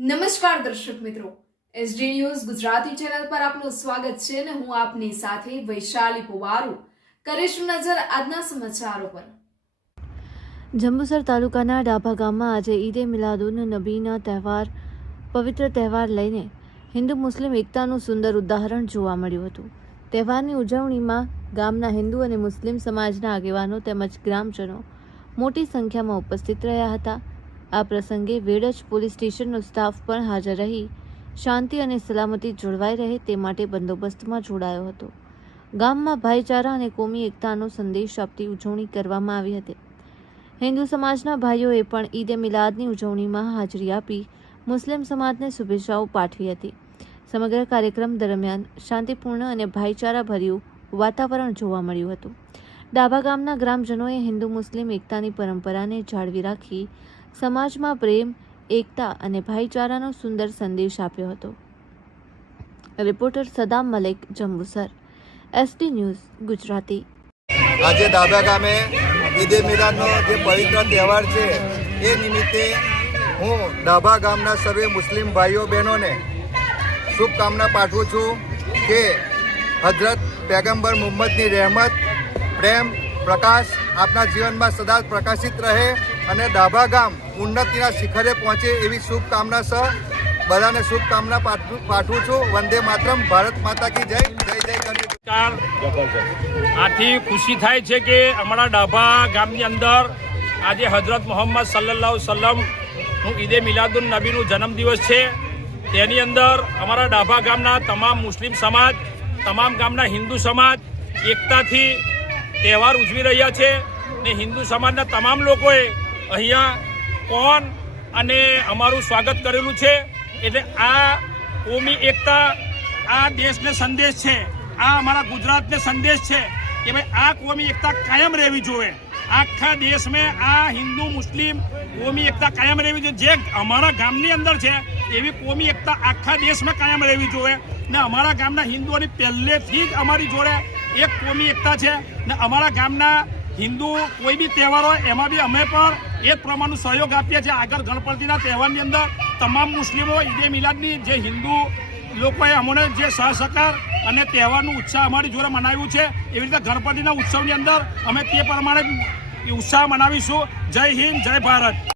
નમસ્કાર દર્શક મિત્રો, એસડી ન્યૂઝ ગુજરાતી ચેનલ પર આપનું સ્વાગત છે અને હું આપની સાથે વૈશાલી પુવારુ કરીશું નજર આજના સમાચારો પર। જંબુસર તાલુકાના ડાભા ગામમાં આજે ઈદે મિલાદુન નબીના પવિત્ર તહેવાર લઈને હિન્દુ મુસ્લિમ એકતાનું સુંદર ઉદાહરણ જોવા મળ્યું હતું। તહેવારની ઉજવણીમાં ગામના હિન્દુ અને મુસ્લિમ સમાજના આગેવાનો તેમજ ગ્રામજનો મોટી સંખ્યામાં ઉપસ્થિત રહ્યા હતા। આ પ્રસંગે વેડજ પોલીસ સ્ટેશનનો સ્ટાફ પણ હાજર રહી શાંતિ અને સલામતી જળવાઈ રહે તે માટે બંદોબસ્તમાં જોડાયો હતો। ગામમાં ભાઈચારા અને કોમી એકતાનો સંદેશ આપતી ઉજવણી કરવામાં આવી હતી। હિન્દુ સમાજના ભાઈઓએ પણ ઈદે મિલાદની ઉજવણીમાં હાજરી આપી મુસ્લિમ સમાજને શુભેચ્છાઓ પાઠવી હતી। સમગ્ર કાર્યક્રમ દરમિયાન શાંતિપૂર્ણ અને ભાઈચારાભર્યું વાતાવરણ જોવા મળ્યું હતું। ડાભા ગામના ગ્રામજનોએ હિન્દુ મુસ્લિમ એકતાની પરંપરાને જાળવી રાખી સમાજમાં પ્રેમ, એકતા અને ભાઈચારાનો સુંદર સંદેશ આપ્યો હતો। Reporter Saddam Malik, Jambusar, SD news Gujarati. આજે ડાભા ગામે ઈદે મિલાદનો જે પવિત્ર તહેવાર છે એ નિમિત્તે હું ડાભા ગામના સર્વે મુસ્લિમ ભાઈઓ બહેનોને શુભકામના પાઠવું છું કે હજરત પૈગંબર મુહમ્મદની રહેમત, પ્રેમ, પ્રકાશ આપના જીવનમાં સદા પ્રકાશિત રહે અને ડાભા ગામ ઉન્નતિના શિખરે પહોંચે એવી શુભકામના સહ બધાને શુભકામના પાઠવું છું। વંદે માતરમ, ભારત માતા કી જય, જય જય કરી। આથી ખુશી થાય છે કે અમારા ડાભા ગામની અંદર આજે હજરત મોહમ્મદ સલ્લલ્લાહુ સલ્લમનું ઈદે મિલાદુન નબીનું જન્મદિવસ છે। તેની અંદર અમારા ડાભા ગામના તમામ મુસ્લિમ સમાજ, તમામ ગામના હિન્દુ સમાજ એકતાથી તહેવાર ઉજવી રહ્યા છે ને હિન્દુ સમાજના તમામ લોકોએ અહીંયા કોણ અને અમારું સ્વાગત કરેલું છે। એટલે આ કોમી એકતા આ દેશને સંદેશ છે, આ અમારા ગુજરાતને સંદેશ છે કે ભાઈ આ કોમી એકતા કાયમ રહેવી જોઈએ। આખા દેશમાં આ હિન્દુ મુસ્લિમ કોમી એકતા કાયમ રહેવી જોઈએ। જે અમારા ગામની અંદર છે એવી કોમી એકતા આખા દેશમાં કાયમ રહેવી જોઈએ ને અમારા ગામના હિન્દુઓની પહેલેથી જ અમારી જોડે એક કોમી એકતા છે ને અમારા ગામના હિન્દુ કોઈ બી તહેવાર હોય એમાં બી અમે પણ એ પ્રમાણનો સહયોગ આપીએ છીએ। આગળ ગણપતિના તહેવારની અંદર તમામ મુસ્લિમો ઈદે મિલાદની જે હિન્દુ લોકોએ અમને જે સહકાર અને તહેવારનું ઉત્સાહ અમારી જોડે મનાવ્યું છે એવી રીતે ગણપતિના ઉત્સવની અંદર અમે તે પ્રમાણે ઉત્સાહ મનાવીશું। જય હિન્દ, જય ભારત।